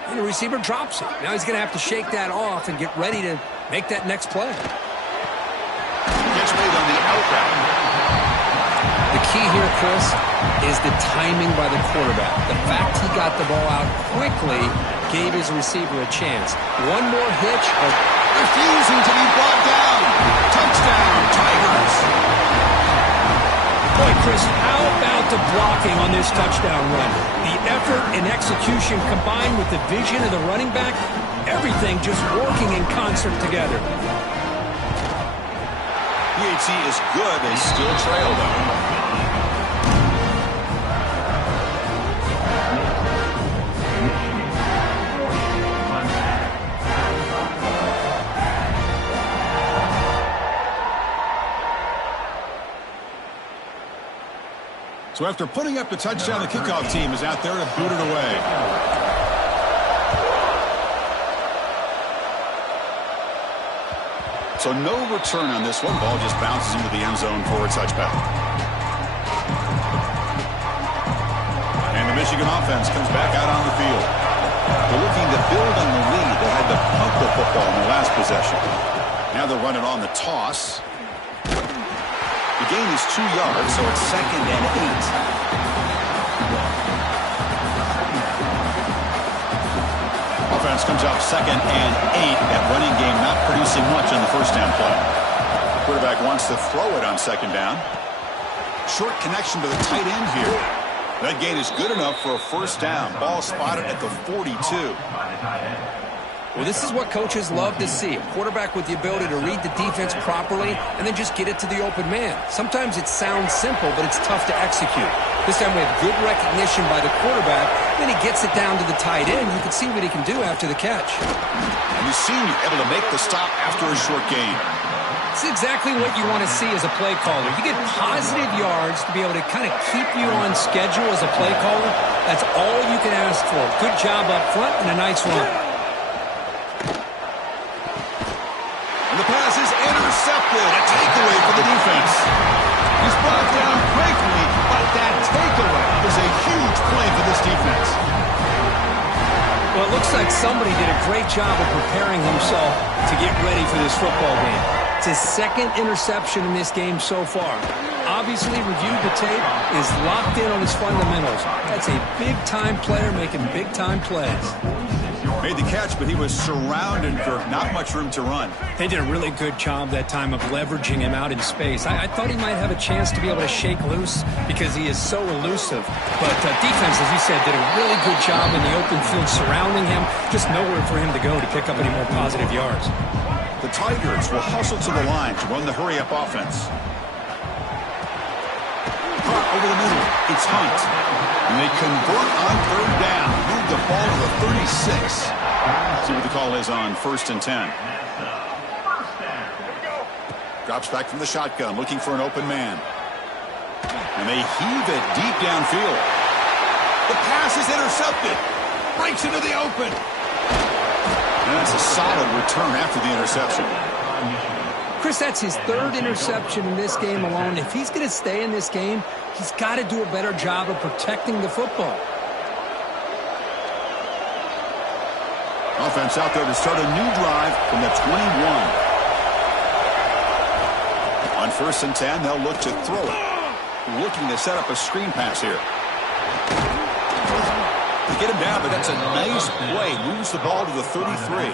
and the receiver drops it. Now he's going to have to shake that off and get ready to make that next play. Gets made on the out route. The key here, Chris, is the timing by the quarterback. The fact he got the ball out quickly gave his receiver a chance. One more hitch, or refusing to be brought down. Touchdown, Tigers. Boy, Chris, how about the blocking on this touchdown run? The effort and execution combined with the vision of the running back, everything just working in concert together. PAT is good. They still trail, though. So after putting up the touchdown, the kickoff team is out there to boot it away. So no return on this one. Ball just bounces into the end zone for a touchback. And the Michigan offense comes back out on the field. They're looking to build on the lead. They had to punt the football in their last possession. Now they're running on the toss. The gain is 2 yards, so it's 2nd and 8. Offense comes out 2nd and 8. That running game not producing much on the first down play. Quarterback wants to throw it on 2nd down. Short connection to the tight end here. That gain is good enough for a first down. Ball spotted at the 42. Well, this is what coaches love to see. A quarterback with the ability to read the defense properly and then just get it to the open man. Sometimes it sounds simple, but it's tough to execute. This time we have good recognition by the quarterback. Then he gets it down to the tight end. You can see what he can do after the catch. And the senior able to make the stop after a short gain. It's exactly what you want to see as a play caller. You get positive yards to be able to kind of keep you on schedule as a play caller. That's all you can ask for. Good job up front and a nice run. And the pass is intercepted. A takeaway for the defense. He's brought down quickly, but that takeaway is a huge play for this defense. Well, it looks like somebody did a great job of preparing himself to get ready for this football game. It's his second interception in this game so far. Obviously reviewed the tape, is locked in on his fundamentals. That's a big-time player making big-time plays. Made the catch, but he was surrounded for not much room to run. They did a really good job that time of leveraging him out in space. I thought he might have a chance to be able to shake loose because he is so elusive. But defense, as you said, did a really good job in the open field surrounding him. Just nowhere for him to go to pick up any more positive yards. The Tigers will hustle to the line to run the hurry-up offense. Caught over the middle. It's Hunt. And they convert on third down. Move the ball to the 36. See what the call is on 1st and 10. Drops back from the shotgun, looking for an open man. And they heave it deep downfield. The pass is intercepted. Breaks into the open. And that's a solid return after the interception. Chris, that's his third interception in this game alone. If he's going to stay in this game, he's got to do a better job of protecting the football. Offense out there to start a new drive from the 21. On 1st and 10, they'll look to throw it. Looking to set up a screen pass here. They get him down, but that's a nice play. Moves the ball to the 33.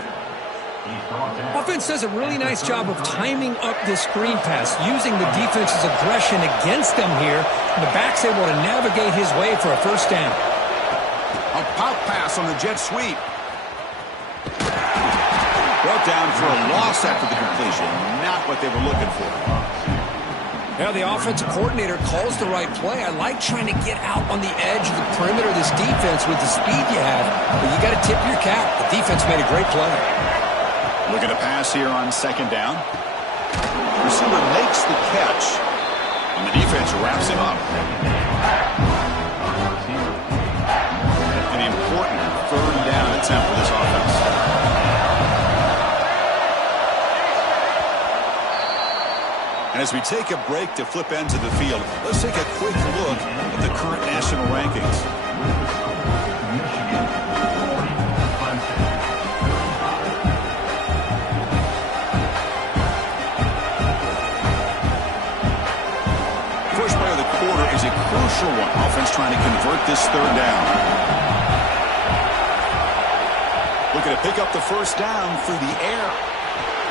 Offense does a really nice job of timing up this screen pass, using the defense's aggression against them here. And the back's able to navigate his way for a first down. A pop pass on the jet sweep. Brought down for a loss after the completion. Not what they were looking for. Now the offensive coordinator calls the right play. I like trying to get out on the edge of the perimeter of this defense with the speed you have. But you got to tip your cap. The defense made a great play. Look at a pass here on 2nd down. Receiver makes the catch. And the defense wraps him up. An important 3rd down attempt for this offense. And as we take a break to flip ends of the field, let's take a quick look at the current national rankings. First play of the quarter is a crucial one. Offense trying to convert this 3rd down. Looking to pick up the first down through the air.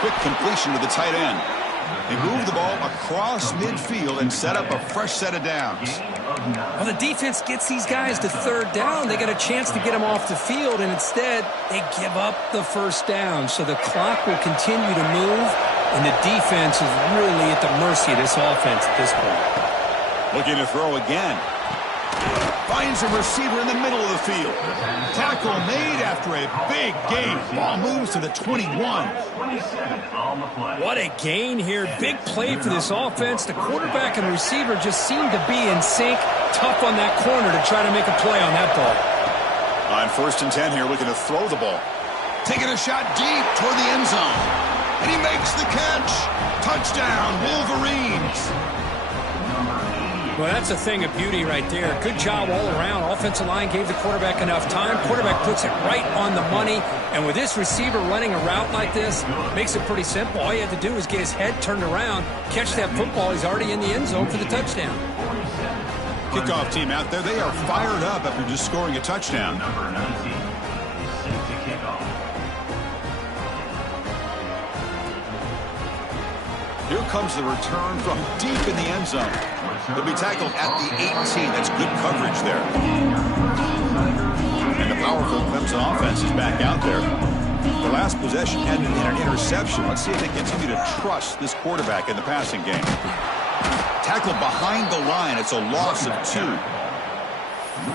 Quick completion to the tight end. They move the ball across midfield and set up a fresh set of downs. Well, the defense gets these guys to 3rd down. They got a chance to get them off the field, and instead they give up the first down. So the clock will continue to move, and the defense is really at the mercy of this offense at this point. Looking to throw again. Finds a receiver in the middle of the field. Tackle made after a big gain. Ball moves to the 21. What a gain here. Big play for this offense. The quarterback and receiver just seem to be in sync. Tough on that corner to try to make a play on that ball. On 1st and 10 here, looking to throw the ball. Taking a shot deep toward the end zone. And he makes the catch. Touchdown, Wolverines. Well, that's a thing of beauty right there. Good job all around. Offensive line gave the quarterback enough time. Quarterback puts it right on the money. And with this receiver running a route like this, makes it pretty simple. All you have to do is get his head turned around, catch that football. He's already in the end zone for the touchdown. Kickoff team out there, they are fired up after just scoring a touchdown. Here comes the return from deep in the end zone. He'll be tackled at the 18. That's good coverage there. And the powerful Clemson offense is back out there. The last possession ended in an interception. Let's see if they continue to trust this quarterback in the passing game. Tackled behind the line. It's a loss of 2.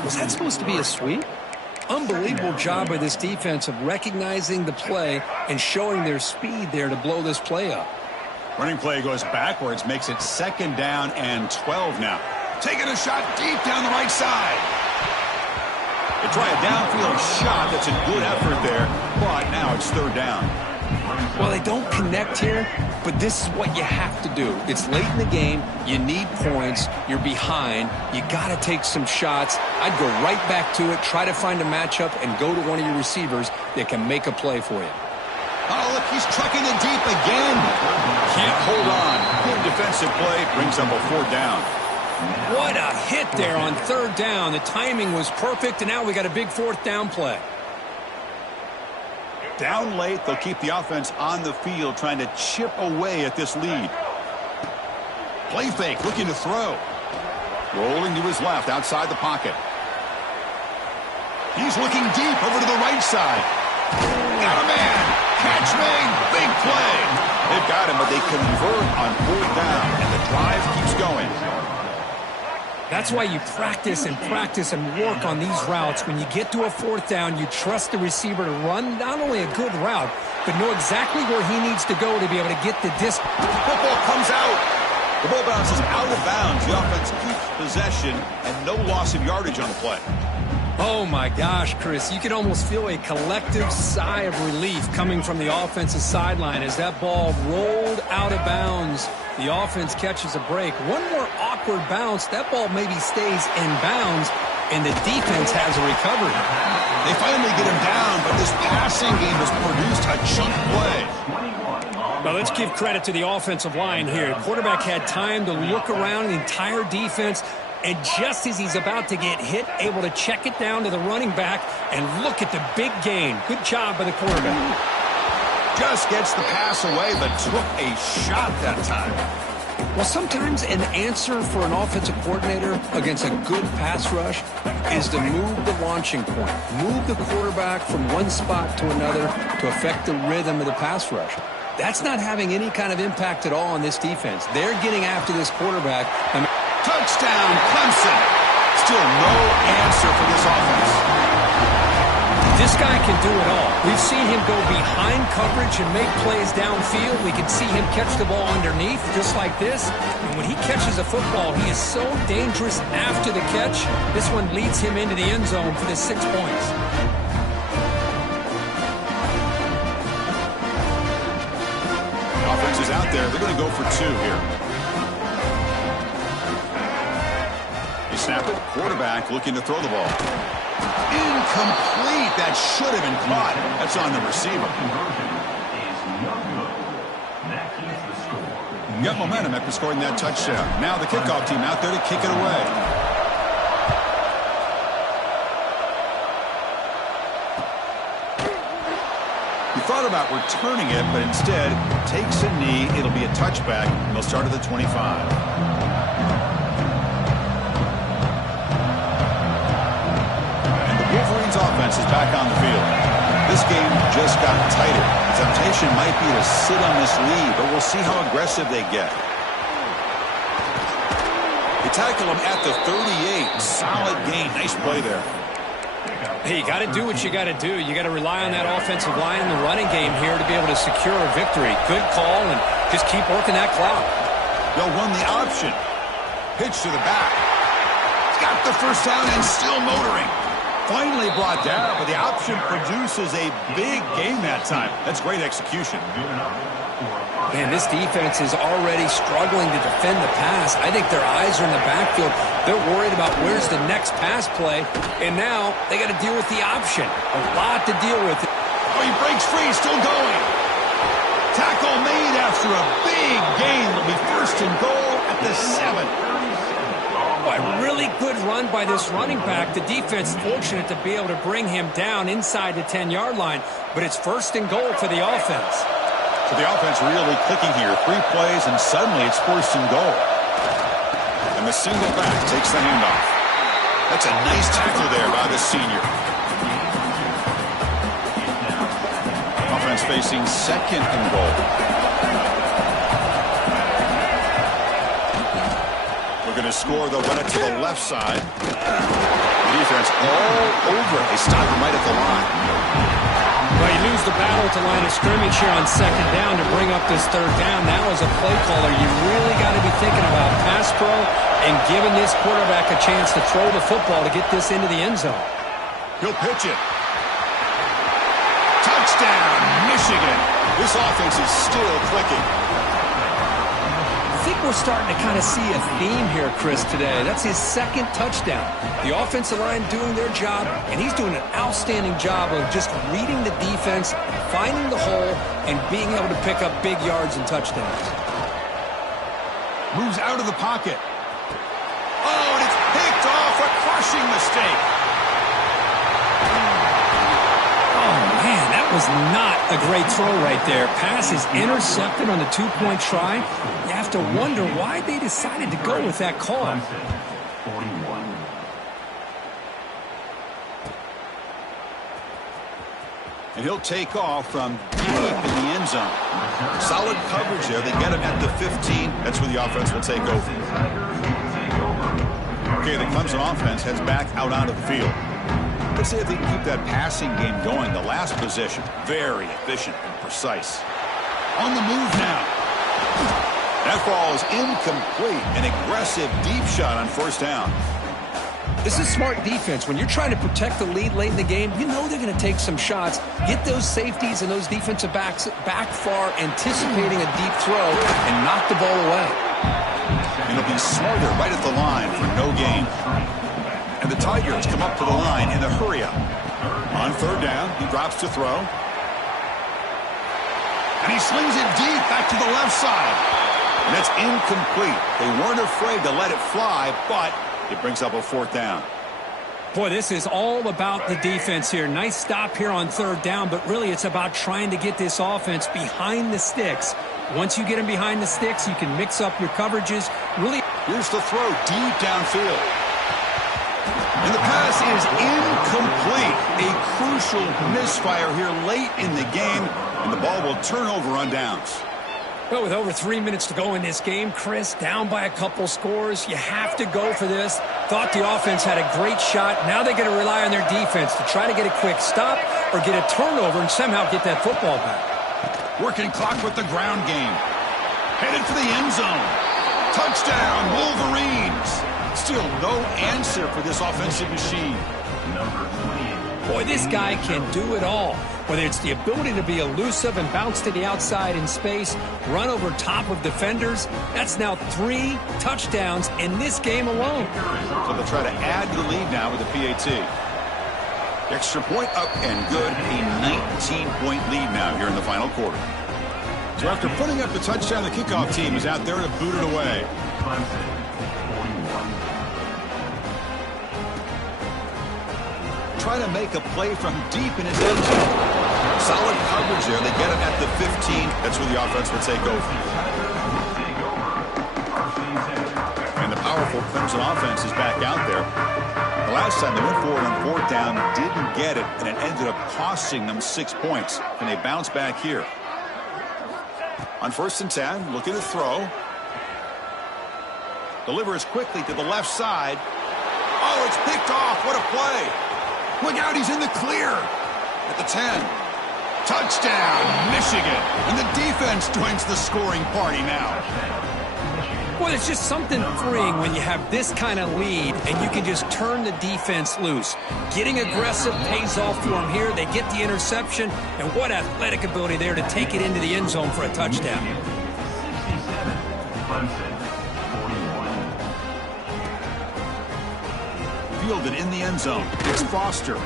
Was that supposed to be a sweep? Unbelievable job by this defense of recognizing the play and showing their speed there to blow this play up. Running play goes backwards, makes it 2nd down and 12 now. Taking a shot deep down the right side. They try a downfield shot. That's a good effort there, but now it's 3rd down. Well, they don't connect here, but this is what you have to do. It's late in the game. You need points. You're behind. You got to take some shots. I'd go right back to it, try to find a matchup, and go to one of your receivers that can make a play for you. Oh, look, he's trucking it deep again. Can't hold on. Good defensive play. Brings up a 4th down. What a hit there on 3rd down. The timing was perfect, and now we got a big 4th down play. Down late, they'll keep the offense on the field trying to chip away at this lead. Play fake, looking to throw. Rolling to his left, outside the pocket. He's looking deep over to the right side. Got a man. Catch made. Big play. They've got him, but they convert on 4th down, and the drive keeps going. That's why you practice and work on these routes. When you get to a 4th down, you trust the receiver to run not only a good route, but know exactly where he needs to go to be able to get the distance. Football comes out. The ball bounces out of bounds. The offense keeps possession and no loss of yardage on the play. Oh, my gosh, Chris. You can almost feel a collective sigh of relief coming from the offensive sideline as that ball rolled out of bounds. The offense catches a break. One more awkward bounce. That ball maybe stays in bounds, and the defense has a recovery. They finally get him down, but this passing game has produced a chunk play. Well, let's give credit to the offensive line here. The quarterback had time to look around the entire defense, and just as he's about to get hit, able to check it down to the running back, and look at the big gain. Good job by the quarterback. Just gets the pass away, but took a shot that time. Well, sometimes an answer for an offensive coordinator against a good pass rush is to move the launching point. Move the quarterback from one spot to another to affect the rhythm of the pass rush. That's not having any kind of impact at all on this defense. They're getting after this quarterback. Touchdown, Clemson. Still no answer for this offense. This guy can do it all. We've seen him go behind coverage and make plays downfield. We can see him catch the ball underneath just like this. And when he catches a football, he is so dangerous after the catch. This one leads him into the end zone for the 6 points. Offense is out there. They're going to go for 2 here. They snap it. Quarterback looking to throw the ball. Incomplete. That should have been caught. That's on the receiver. Got momentum after scoring that touchdown. Now the kickoff team out there to kick it away. He thought about returning it, but instead takes a knee. It'll be a touchback. They'll start at the 25. Wolverines offense is back on the field. This game just got tighter. The temptation might be to sit on this lead, but we'll see how aggressive they get. They tackle him at the 38. Solid gain. Nice play there. Hey, you got to do what you got to do. You got to rely on that offensive line in the running game here to be able to secure a victory. Good call, and just keep working that clock. They'll run the option. Pitch to the back. He's got the first down and still motoring. Finally brought down, but the option produces a big gain that time. That's great execution. Man, this defense is already struggling to defend the pass. I think their eyes are in the backfield. They're worried about where's the next pass play, and now they got to deal with the option. A lot to deal with. Oh, he breaks free, still going. Tackle made after a big gain. It'll be 1st and goal at the 7. A really good run by this running back. The defense fortunate to be able to bring him down inside the 10-yard line, but it's 1st and goal for the offense. So the offense really clicking here. 3 plays, and suddenly it's 1st and goal. And the single back takes the handoff. That's a nice tackle there by the senior. Offense facing 2nd and goal. Going to score, they'll run it to the left side. The defense all over it. They stop him right at the line. Well, you lose the battle at the line of scrimmage here on second down to bring up this third down. Now, as a play caller, you really got to be thinking about pass pro and giving this quarterback a chance to throw the football to get this into the end zone. He'll pitch it. Touchdown, Michigan. This offense is still clicking. I think we're starting to kind of see a theme here, Chris, today. That's his second touchdown. The offensive line doing their job, and he's doing an outstanding job of just reading the defense, finding the hole, and being able to pick up big yards and touchdowns. Moves out of the pocket. Oh, and it's picked off. A crushing mistake. Oh, man, that was not a great throw right there. Pass is intercepted on the two-point try. You have to wonder why they decided to go with that call. 41. And he'll take off from deep in the end zone. Solid coverage there. They get him at the 15. That's where the offense will take over. Okay, the Clemson offense heads back out onto the field. Let's see if they can keep that passing game going. The last possession, very efficient and precise. On the move now. That ball is incomplete. An aggressive deep shot on first down. This is smart defense. When you're trying to protect the lead late in the game, you know they're going to take some shots, get those safeties and those defensive backs back far, anticipating a deep throw, and knock the ball away. And it'll be smarter right at the line for no gain. And the Tigers come up to the line in a hurry-up. On third down, he drops to throw. And he slings it deep back to the left side. And that's incomplete. They weren't afraid to let it fly, but it brings up a fourth down. Boy, this is all about the defense here. Nice stop here on third down, but really it's about trying to get this offense behind the sticks. Once you get them behind the sticks, you can mix up your coverages. Really. Here's the throw deep downfield. And the pass is incomplete. A crucial misfire here late in the game, and the ball will turn over on downs. Well, with over 3 minutes to go in this game, Chris, down by a couple scores, you have to go for this. Thought the offense had a great shot. Now they're going to rely on their defense to try to get a quick stop or get a turnover and somehow get that football back. Working clock with the ground game. Headed for the end zone. Touchdown, Wolverines. Still no answer for this offensive machine. Number 28. Boy, this guy can do it all. Whether it's the ability to be elusive and bounce to the outside in space, run over top of defenders, that's now 3 touchdowns in this game alone. So they'll try to add to the lead now with the PAT. Extra point up and good. A 19-point lead now here in the final quarter. So after putting up the touchdown, the kickoff team is out there to boot it away. Clemson, 41. Try to make a play from deep in his end zone. Solid coverage there. They get him at the 15. That's where the offense will take over. And the powerful Clemson offense is back out there. The last time they went forward on fourth down, didn't get it, and it ended up costing them 6 points. And they bounce back here. On first and 10, looking to throw. Delivers quickly to the left side. Oh, it's picked off. What a play. Look out, he's in the clear. At the 10. Touchdown, Michigan. And the defense joins the scoring party now. Well, it's just something freeing when you have this kind of lead and you can just turn the defense loose. Getting aggressive pays off for them here. They get the interception, and what athletic ability there to take it into the end zone for a touchdown. 67. Clemson, 41. Fielded in the end zone. It's Foster.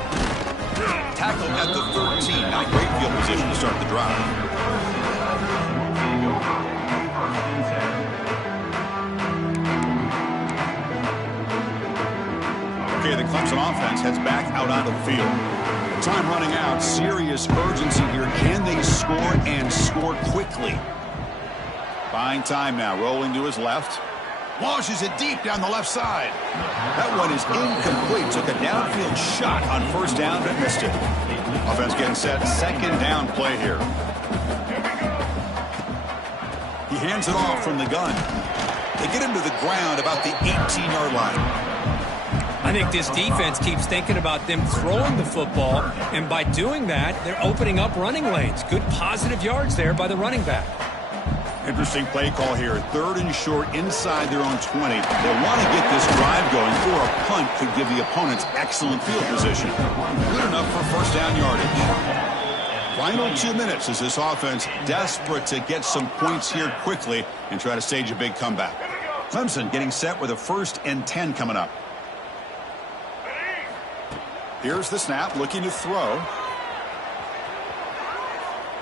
Tackled at the 13. Not great field position to start the drive. Okay, the Clemson offense heads back out onto the field. Time running out. Serious urgency here. Can they score and score quickly? Buying time now. Rolling to his left. Launches it deep down the left side. That one is incomplete. Took a downfield shot on first down, but missed it. Offense getting set. Second down play here. He hands it off from the gun. They get him to the ground about the 18-yard line. I think this defense keeps thinking about them throwing the football, and by doing that, they're opening up running lanes. Good positive yards there by the running back. Interesting play call here. 3rd and short inside their own 20. They want to get this drive going, or a punt could give the opponents excellent field position. Good enough for first down yardage. Final 2 minutes as this offense desperate to get some points here quickly and try to stage a big comeback. Clemson getting set with a 1st and 10 coming up. Here's the snap, looking to throw.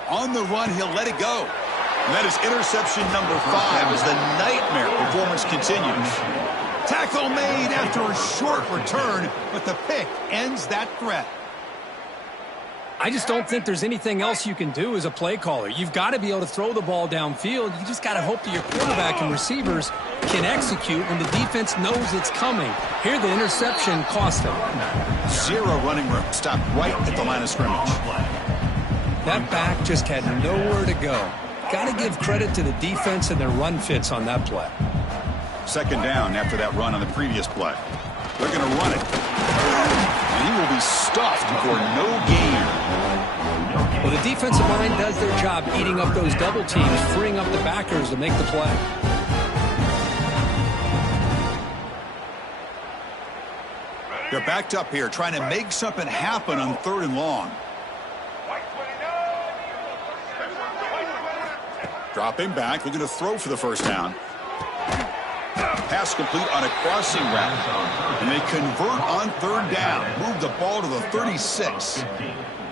On the run, he'll let it go. And that is interception number 5 as the nightmare performance continues. Tackle made after a short return, but the pick ends that threat. I just don't think there's anything else you can do as a play caller. You've got to be able to throw the ball downfield. You just got to hope that your quarterback and receivers can execute when the defense knows it's coming. Here, the interception cost them. 0 running room. Stopped right at the line of scrimmage. That back just had nowhere to go. Got to give credit to the defense and their run fits on that play. 2nd down after that run on the previous play. They're going to run it. And he will be stuffed for no gain. Well, the defensive line does their job eating up those double teams, freeing up the backers to make the play. They're backed up here, trying to make something happen on 3rd and long. Dropping back, looking to throw for the first down. Pass complete on a crossing route. And they convert on 3rd down. Move the ball to the 36.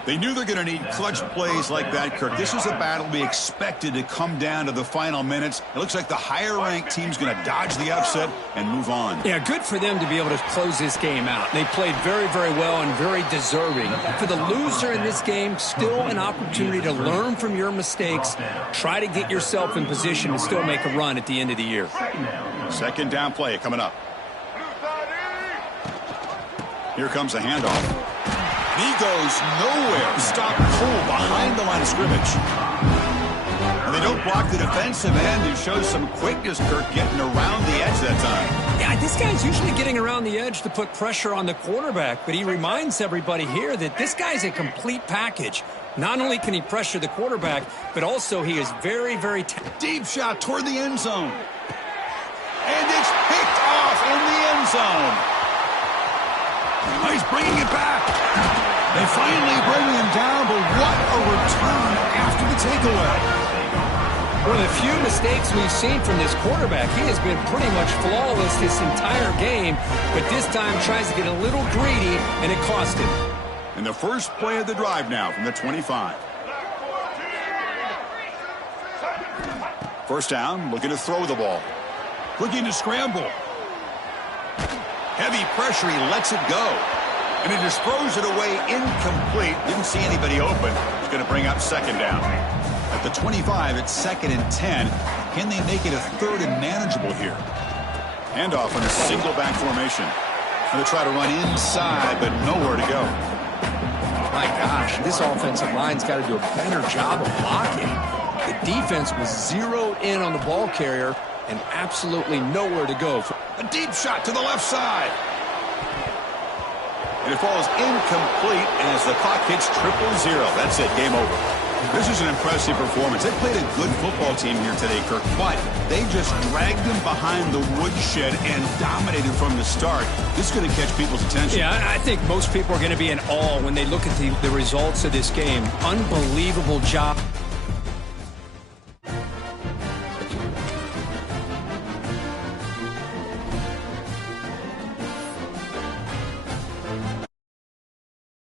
They knew they're going to need clutch plays like that, Kirk. This is a battle we expected to come down to the final minutes. It looks like the higher-ranked team's going to dodge the upset and move on. Yeah, good for them to be able to close this game out. They played very, very well and very deserving. For the loser in this game, still an opportunity to learn from your mistakes. Try to get yourself in position to still make a run at the end of the year. 2nd down play coming up. Here comes a handoff. He goes nowhere. Stopped cold behind the line of scrimmage. And they don't block the defensive end, who shows some quickness, Kirk, getting around the edge that time. Yeah, this guy's usually getting around the edge to put pressure on the quarterback, but he reminds everybody here that this guy's a complete package. Not only can he pressure the quarterback, but also he is very, very deep shot toward the end zone. And it's picked off in the end zone. Oh, he's bringing it back. They finally bring him down, but what a return after the takeaway. One of the few mistakes we've seen from this quarterback. He has been pretty much flawless this entire game, but this time tries to get a little greedy, and it cost him. And the first play of the drive now from the 25. First down, looking to throw the ball. Looking to scramble. Heavy pressure, he lets it go. And he just throws it away incomplete. Didn't see anybody open. He's going to bring up 2nd down. At the 25, it's 2nd and 10. Can they make it a 3rd and manageable here? Handoff on a single back formation. Going to try to run inside, but nowhere to go. My gosh, this offensive line's got to do a better job of blocking. The defense was zeroed in on the ball carrier and absolutely nowhere to go. A deep shot to the left side. And it falls incomplete as the clock hits 0-0. That's it, game over. This is an impressive performance. They played a good football team here today, Kirk, but they just dragged them behind the woodshed and dominated from the start. This is going to catch people's attention. Yeah, I think most people are going to be in awe when they look at the results of this game. Unbelievable job.